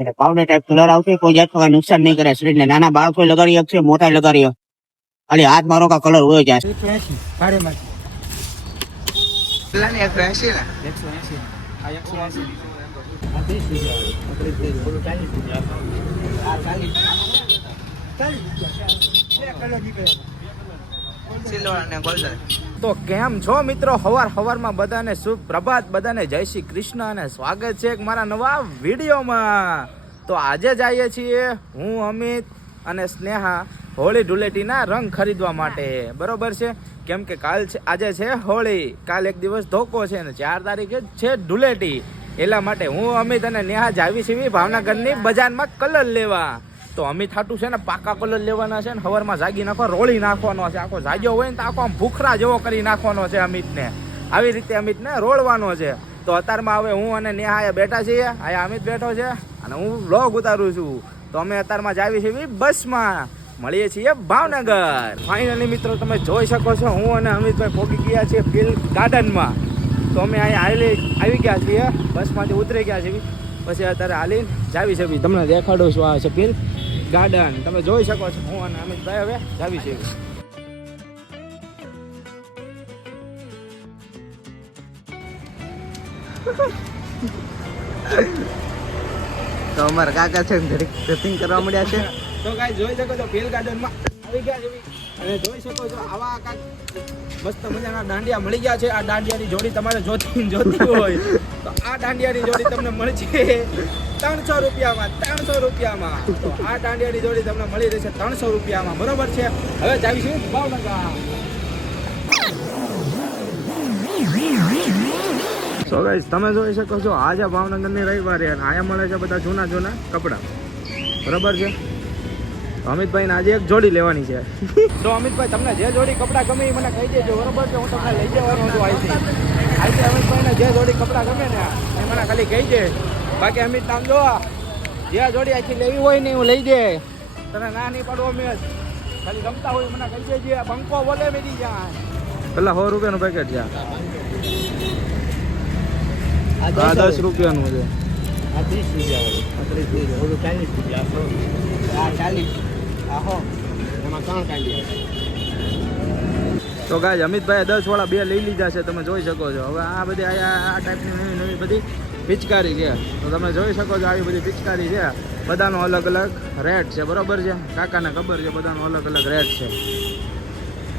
એટલે powder type colour આવશે, કોઈ જાતનું કઈ નુકસાન નહીં કરે શરીરને. નાના બાળકો લગાડી શકશે, મોટા લગાડી શકે. ખાલી હાથ મારો કા કલર હોય જાય. 180 ભાડેમાંથી. કેટલાની 180 ને 180 આ 180 આ 30 રૂપિયા, 35 રૂપિયા, 40 રૂપિયા. આ 40. સિલ્વર અને ગોલ્ડન. તો કેમ છો મિત્રો? હવારમાં બધાને શુભ પ્રભાત, બધાને જય શ્રી કૃષ્ણ અને સ્વાગત છે એક મારા નવા વિડીયોમાં. તો આજે જઈએ છીએ હું, અમિત અને સ્નેહા હોળી ધૂળેટીના રંગ ખરીદવા માટે, બરોબર છે. કેમ કે આજે છે હોળી, કાલ એક દિવસ ધોકો છે અને 4 તારીખે છે ધૂળેટી. એટલા માટે હું, અમિત અને નેહા જાવી છીએ ભાવનગરની બજારમાં કલર લેવા. તો અમિત હાટું છે ને પાકા કલર લેવાના છે ને સવારમાં જાગી નાખવા, રોળી નાખવાનો છે. આખો જાગ્યો હોય ને તો આખો આમ ભૂખરા જેવો કરી નાખવાનો છે અમિતને. આવી રીતે અમિતને રોળવાનો છે. તો અત્યારમાં હવે હું અને નેહા અહીંયા બેઠા છીએ, અહીંયા અમિત બેઠો છે અને હું વ્લોગ ઉતારું છું. તો અમે અત્યારમાં જાવી છીએ બસમાં, મળીએ છીએ ભાવનગર. ફાઇનલી મિત્રો તમે જોઈ શકો છો, હું અને અમિતભાઈ પહોંચી ગયા છીએ ફિલ્ડ ગાર્ડનમાં. તો અમે અહીંયા આવી ગયા છીએ, બસમાંથી ઉતરી ગયા છીએ. પછી અત્યારે હાલીને જાવી છે. તમને દેખાડું છું, આ છે ફિલ્ડ ગાર્ડન. તમે જોઈ શકો છો, હું અને અમિતભાઈ હવે જાવી છે. તો અમારા કાકા છે ઘડીક ડ્રેસિંગ કરવા મળ્યા છે. તો ગાઈસ જોઈ શકો છો ફિલ્ડ ગાર્ડનમાં આવી ગયા છે અને જોઈ શકો છો આવા મસ્ત મજાના દાંડિયા મળી ગયા છે. આ દાંડિયાની જોડી તમારે જોતી હોય તો આ દાંડિયાની જોડી તમને મળશે 300 રૂપિયામાં. 300 રૂપિયામાં. તો આ દાંડિયાની જોડી તમને મળી રહેશે 300 રૂપિયામાં, બરોબર છે. હવે જાવીશું ભાવનગર. સો ગાઈસ તમે જોઈ શકો છો, આજે ભાવનગરની રવિવારે અને અહીંયા મળે છે બધા જૂના કપડાં, બરોબર છે. અમિતભાઈને આજે એક જોડી લેવાની છે. તો અમિતભાઈ તમને જે જોડી કપડાં ગમે એ મને કહી દેજો, બરોબર છે. હું તમને લઈ જવાનો છું અહીંથી. અમિતભાઈને જે જોડી કપડાં ગમે ને એ મને ખાલી કહી દે. બાકી અમિત નામ જો, જે જોડી આખી લેવી હોય ને હું લઈ દે, તને ના નહીં પાડવો. મેં ખાલી ગમતા હોય મને કહી દેજે. બંકો બોલે મેરી જાય પેલા 100 રૂપિયાનું પેકેટ છે. આ 10 રૂપિયાનું છે. આ 30 રૂપિયા, 30 રૂપિયા, ઓલું 40 રૂપિયા. આ 40. આહો એમાં 3 કાઢી. તો ગાય અમિતભાઈ 10 વાળા 2 લઈ લીધા છે, તમે જોઈ શકો છો. હવે આ બધી આ ટાઈપની નવી બધી પિચકારી છે. તો તમે જોઈ શકો છો આવી બધી પિચકારી છે. બધાનો અલગ અલગ રેટ છે, બરોબર છે. કાકાને ખબર છે બધાનો અલગ અલગ રેટ છે.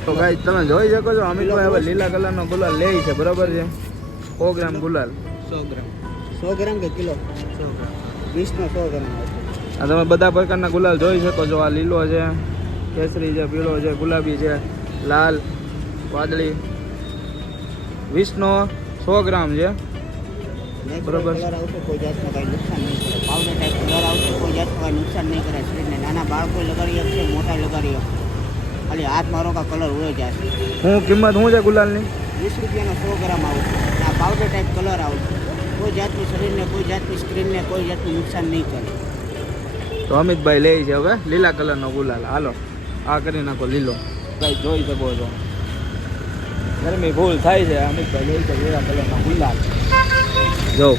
તો ગાય તમે જોઈ શકો છો અમિતભાઈ હવે લીલા કલરનો ગુલાલ લે છે, બરોબર છે. 100 ગ્રામ ગુલાલ, 100 ગ્રામ. 100 ગ્રામ કે કિલો? 100 ગ્રામ. 20 નો 100 ગ્રામ આવશે. આ તમે બધા પ્રકારના ગુલાલ જોઈ શકો છો. આ લીલો છે, કેસરી છે, પીળો છે, ગુલાબી છે, લાલ, વાદળી. 20 નો 100 ગ્રામ છે, બરોબર. કલર આવશે, કોઈ જાતનું કઈ નુકસાન નહીં કરે. પાવડર ટાઈપ કલર આવશે, કોઈ જાતનું કઈ નુકસાન નહીં કરે શરીરને. નાના બાળકો લગાડી શકશે, મોટા લગાડી શકશે. ખાલી હાથ મારો કા કલર હોય જાય. શું કિંમત શું છે ગુલાલની? 20 રૂપિયાનો 100 ગ્રામ આવશે. આ પાવડર ટાઈપ કલર આવશે, કોઈ જાતની શરીરને, કોઈ જાતની સ્ક્રીનને કોઈ જાતનું નુકસાન નહીં કરે. તો અમિતભાઈ લે છે હવે લીલા કલરનો ગુલાલ. હાલો આ કરી નાખો લીલો. ભાઈ જોઈ શકો છો ગરમી ભૂલ થાય છે. અમિતભાઈ લે છે લીલા કલરનો ગુલાલ. જો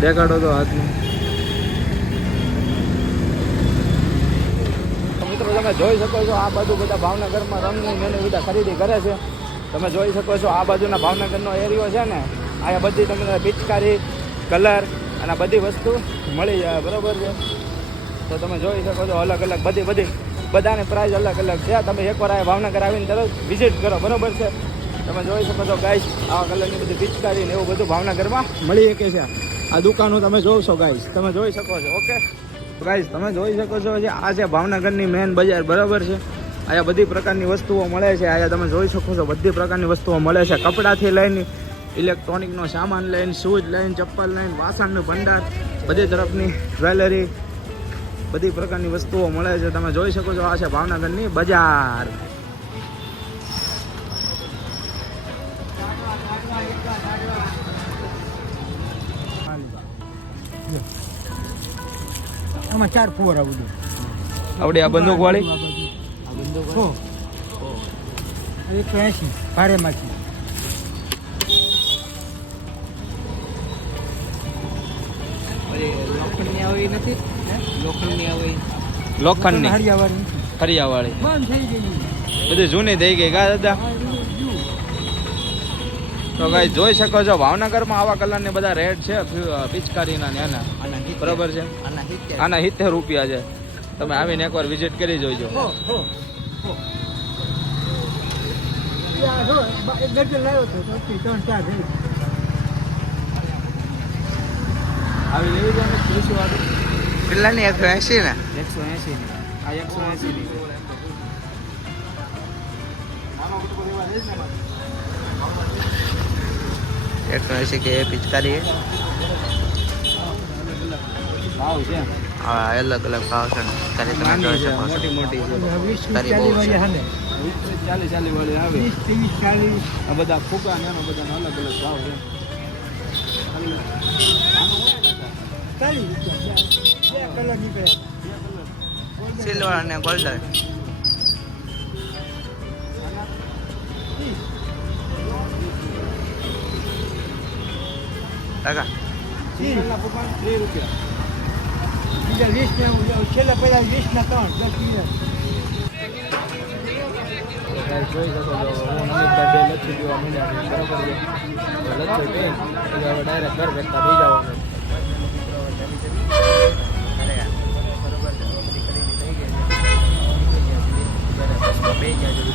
દેખાડો તો હાથમાં. મિત્રો તમે જોઈ શકો છો આ બાજુ બધા ભાવનગરમાં રંગની મેને બધા ખરીદી કરે છે. તમે જોઈ શકો છો આ બાજુના ભાવનગરનો એરિયો છે ને, અહીંયા બધી તમને પિચકારી, કલર અને બધી વસ્તુ મળી જાય, બરોબર છે. તો તમે જોઈ શકો છો અલગ અલગ બધાને પ્રાઇસ અલગ અલગ છે. તમે એકવાર આ ભાવનગર આવીને તરત વિઝિટ કરો, બરોબર છે. તમે જોઈ શકો છો ગાઈસ આવા કલરની બધી પિચકારી ને એવું બધું ભાવનગરમાં મળી શકે છે. આ દુકાનો તમે જોશો ગાઈસ, તમે જોઈ શકો છો. ઓકે ગાઈસ તમે જોઈ શકો છો જે આ છે ભાવનગરની મેન બજાર, બરાબર છે. અહીંયા બધી પ્રકારની વસ્તુઓ મળે છે. અહીંયા તમે જોઈ શકો છો બધી પ્રકારની વસ્તુઓ મળે છે. કપડાથી લઈને ઇલેક્ટ્રોનિકનો સામાન લઈને, શૂઝ લઈને, ચપ્પલ લઈને, વાસણનું ભંડાર, બધી તરફની જ્વેલરી, બધી પ્રકારની વસ્તુઓ મળે છે. તમે જોઈ શકો છો આ છે ભાવનગરની બજાર. આમાં 4 ફોર આ બધું આવડે આ બંદૂક વાળી 180 ભાડેમાંથી. લોખંડની આવે એ નથી લોખંડની આવે લોખંડની હરિયાવાળી ફરિયાવાળી બંધ થઈ ગઈ બધી જૂની થઈ ગઈ કા દાદા તો ગાઈ જોઈ શકો છો ભાવનગરમાં આવા કલરની બધા રેટ છે પિચકારીના ને એના બરોબર છે આના 70 રૂપિયા છે તમે આવીને એકવાર વિઝિટ કરી જોઈજો એક ગજલ લાવ્યો હતો તો 3-4 થઈ આવી લેવી છે ને 30 વાળી પેલાની 180 ને 180 ની આ 180 ની છે એક 180 કે પિચકારી ભાવ છે હા અલગ અલગ ભાવ છે પિચકારી તમે જોઈ શકો છો મોટી મોટી છે 20-40 વાળી હાલે 40 વાળી આવે 20-30-40 આ બધા ફૂકા ને એનો બધાનો અલગ અલગ ભાવ છે 40 રૂપિયા બે કલર નીકળ્યા સિલ્વર અને ગોલ્ડન કાકા સિંગલના ફૂકા 3 રૂપિયા બીજા 20 ને છેલ્લા પહેલા 20 ના 3 10 જોઈ શકો છો હું અમિતભાઈ બે લચ્છી પીવા માંડ્યા બરાબર છે લચ્છી પી એટલે હવે ડાયરેક્ટ ઘર બેઠતા થઈ જવાનું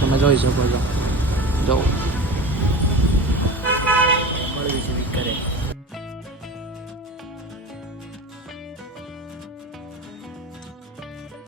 તમે જોઈ શકો છો જો મળવી છે કરે